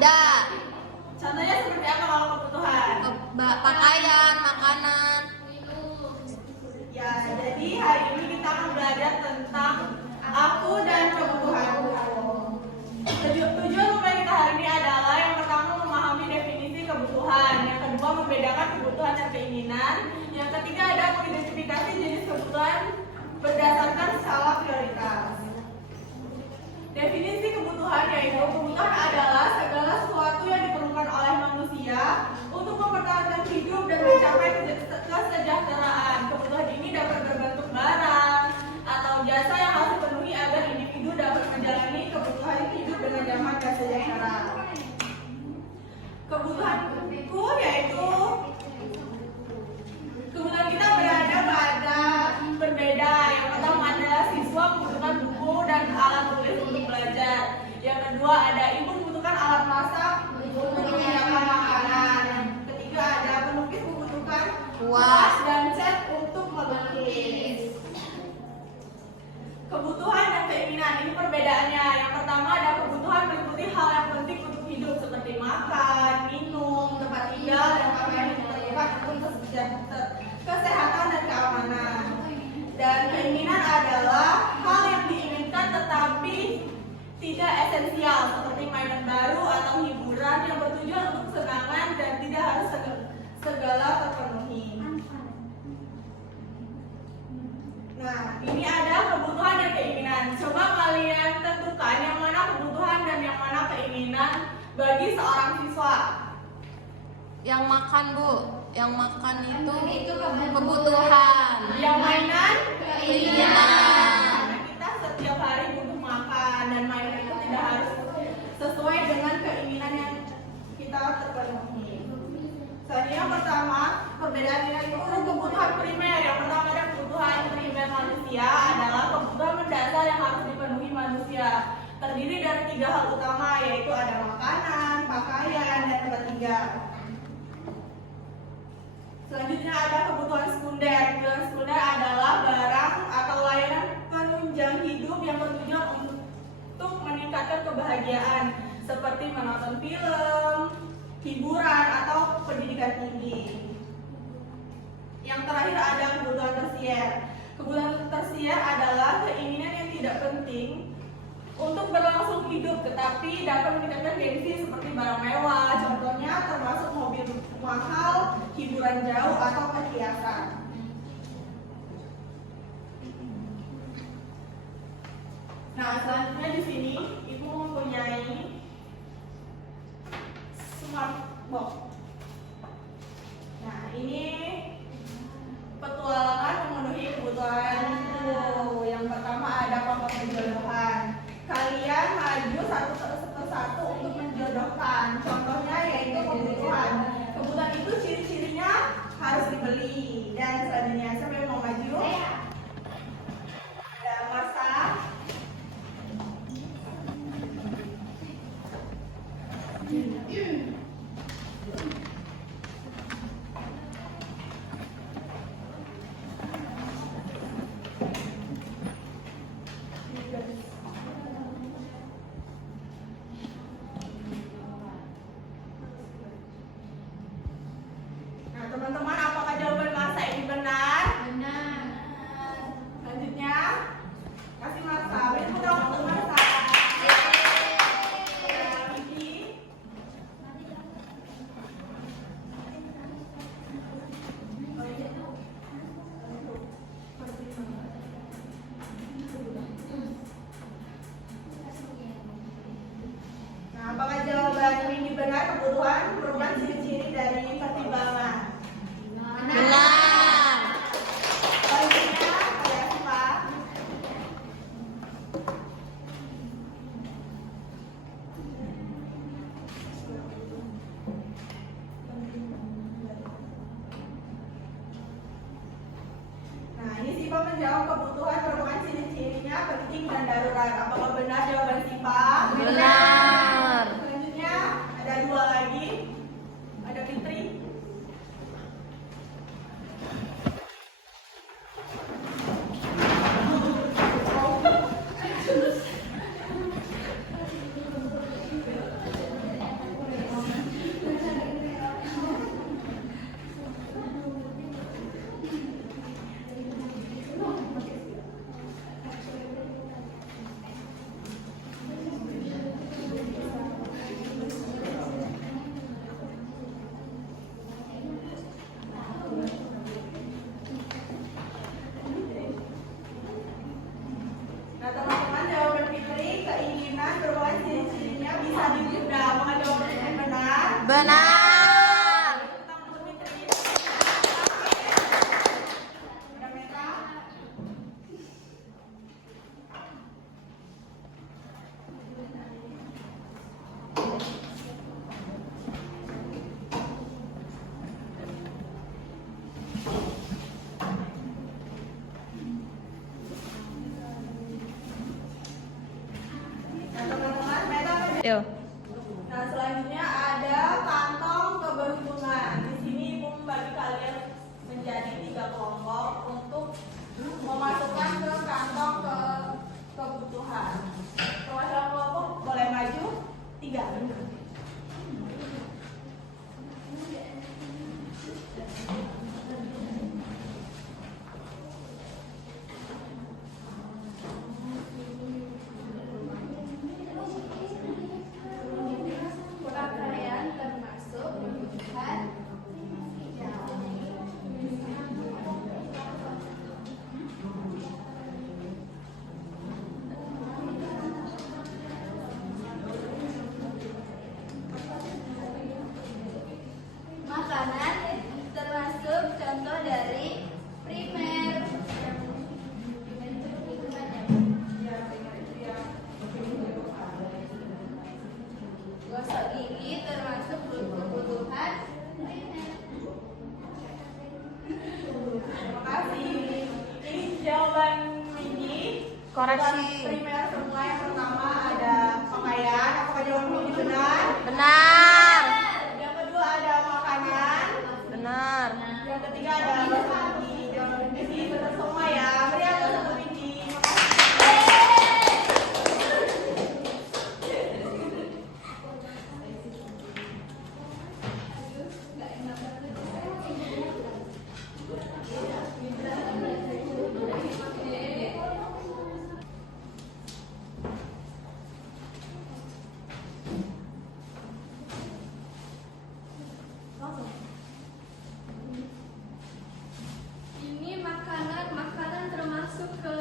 Ada. Contohnya seperti apa kalau kebutuhan? Pakaian, makanan. Ya, jadi hari ini kita akan belajar tentang aku dan kebutuhanku. Tujuan memulai kita hari ini adalah yang pertama memahami definisi kebutuhan, yang kedua membedakan kebutuhan dan keinginan, yang ketiga ada mengidentifikasi jenis kebutuhan berdasarkan skala prioritas. Definisi kebutuhan yaitu kebutuhan adalah segala sesuatu yang diperlukan oleh manusia untuk mempertahankan hidup dan mencapai kesejahteraan. Kebutuhan ini dapat berbentuk barang atau jasa yang harus dipenuhi agar individu dapat menjalani kebutuhan hidup dengan nyaman dan sejahtera. Kebutuhanku yaitu kebutuhan kita berada pada berbeda. Yang pertama adalah siswa membutuhkan buku dan alat tulis untuk belajar. Yang kedua ada ibu membutuhkan alat masak untuk menyiapkan makanan. Yang ketiga ada pelukis membutuhkan kuas dan cat untuk melukis. Kebutuhan dan keinginan ini perbedaannya. Yang pertama ada kebutuhan meliputi hal yang penting untuk hidup seperti makan, minum, tempat tinggal, dan pakaian yang diperlukan untuk kesehatan dan keamanan. Dan keinginan adalah hal yang diinginkan tetapi tidak esensial seperti mainan baru atau hiburan yang bertujuan untuk kesenangan dan tidak harus segala terpenuhi. Nah, ini ada kebutuhan dan keinginan. Coba kalian tentukan yang mana kebutuhan dan yang mana keinginan bagi seorang siswa. Yang makan, Bu. Yang makan itu kebutuhan. Yang mainan Keinginan. Karena kita setiap hari butuh makan dan mainan itu tidak harus sesuai dengan keinginan yang kita terpenuhi. Selanjutnya yang pertama, perbedaannya itu kebutuhan primer. Yang pertama ada kebutuhan primer manusia adalah kebutuhan mendasar yang harus dipenuhi manusia. Terdiri dari 3 hal utama yaitu ada makanan, pakaian, dan tempat tinggal. Selanjutnya ada kebutuhan sekunder. Kebutuhan sekunder adalah barang atau layanan penunjang hidup yang bertujuan untuk meningkatkan kebahagiaan seperti menonton film, hiburan, atau pendidikan tinggi. Yang terakhir ada kebutuhan tersier. Kebutuhan tersier adalah keinginan yang tidak penting untuk berlangsung hidup tetapi dapat meningkatkan gengsi seperti barang mewah, contohnya termasuk mobil mahal, hiburan jauh, atau perhiasan. Nah, selanjutnya di sini Ibu mempunyai smart box. Nah, ini petualangan memenuhi kebutuhanku. Yang pertama ada pokok penjodohan. Kalian maju satu persatu untuk menjodohkan. Contohnya yaitu kebutuhan. Kebutuhan itu ciri-cirinya harus dibeli. Dan selanjutnya siapa yang mau maju? Ada Marsa. Teman-teman, apakah jawaban Marsa ini benar? Benar. Selanjutnya, kasih Marsa. Beri tepuk tangan untuk Marsa. Vicky. Nah, apakah jawaban ini benar? Kebutuhan merupakan ciri-ciri dari pertimbangan. Benar. Selanjutnya ada Siva. Nah, ini Siva menjawab kebutuhan merupakan ciri-cirinya penting dan darurat. Apakah benar jawaban Siva? Benar. Selanjutnya ada 2 lagi. Ada Fitri. perizinan merupakan ciri-cirinya bisa ditunda. Apakah jawabannya benar? Benar. Tentang untuk Fitri. Udah Meta? Nah, teman-teman, Meta apa? Yuk. Nah, selanjutnya ada kantong keberuntungan. Di sini Ibu membagi kalian menjadi 3 kelompok untuk memasukkan ke kantong kebutuhan. Perwakilan kelompok boleh maju 3. Pakaian termasuk kebutuhan makanan termasuk contoh dari primer. Gosok gigi termasuk kebutuhan primer. Terima kasih. Ini jawaban Windy. Koreksi. Kebutuhan primer semua yang pertama ada pakaian. Apakah jawaban Windy benar? Benar. Yang kedua ada makanan. Benar. Yang ketiga ada gosok gigi. Jawaban Windy benar semua ya. Beri aplaus untuk Windy. Ini makanan termasuk ke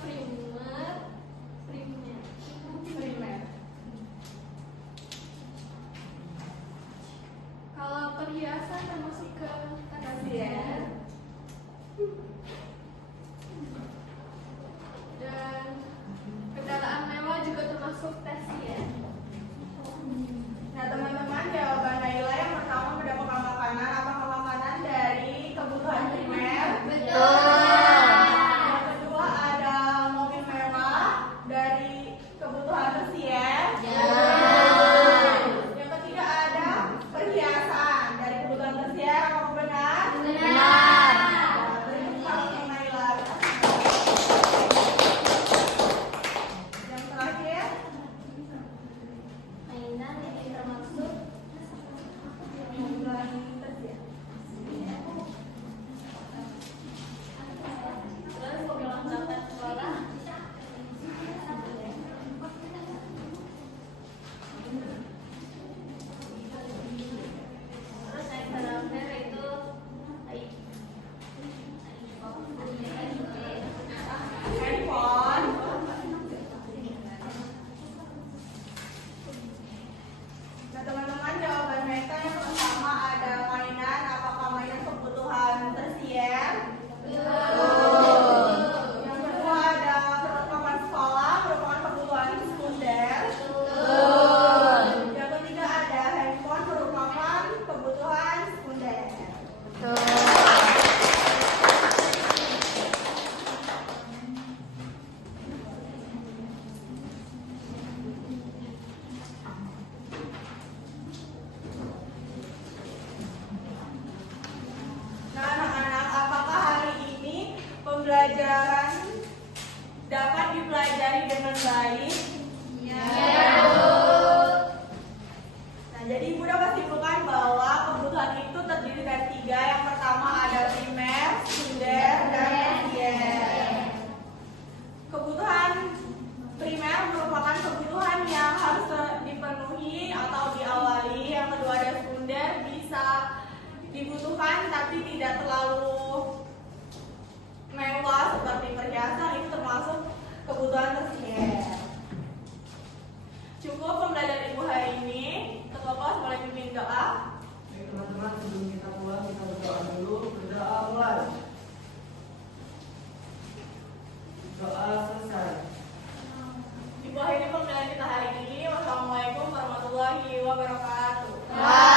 primer. Primer. Kalau perhiasan termasuk ke Tersier. dan kendaraan mewah juga termasuk tersier. Nah, teman-teman, jawaban Naila yang pertama mendapatkan makanan. Apakah makanan dari kebutuhan primer? Yang kedua ada mobil mewah dari kebutuhan tersier. Yang ketiga ada perhiasan dari kebutuhan tersier. Apakah benar? Benar. Beri tepuk tangan untuk Naila. Yang terakhir, Mainan ini termasuk kebutuhan tersier. terus perlengkapan sekolah. Terus yang terakhir itu Handphone. Nah, teman-teman, jawaban Meta yang pertama ada mainan. Apakah mainan kebutuhan tersier? Yang kedua ada perlengkapan sekolah merupakan kebutuhan sekunder. Yang ketiga ada handphone merupakan kebutuhan sekunder. Nah, anak-anak, apakah hari ini pembelajaran dapat dipelajari dengan baik? Nah, jadi Ibu dapat simpulkan bahwa kebutuhan itu terdiri dari 3. Yang pertama ada primer, sekunder, dan tersier. Kebutuhan primer merupakan kebutuhan yang harus dipenuhi atau diawali. Yang kedua ada sekunder, bisa dibutuhkan tapi tidak terlalu mewah seperti perhiasan, itu termasuk kebutuhan tersier. ini pembelajaran kita hari ini. Wassalamualaikum warahmatullahi wabarakatuh. Waalaikumsalam.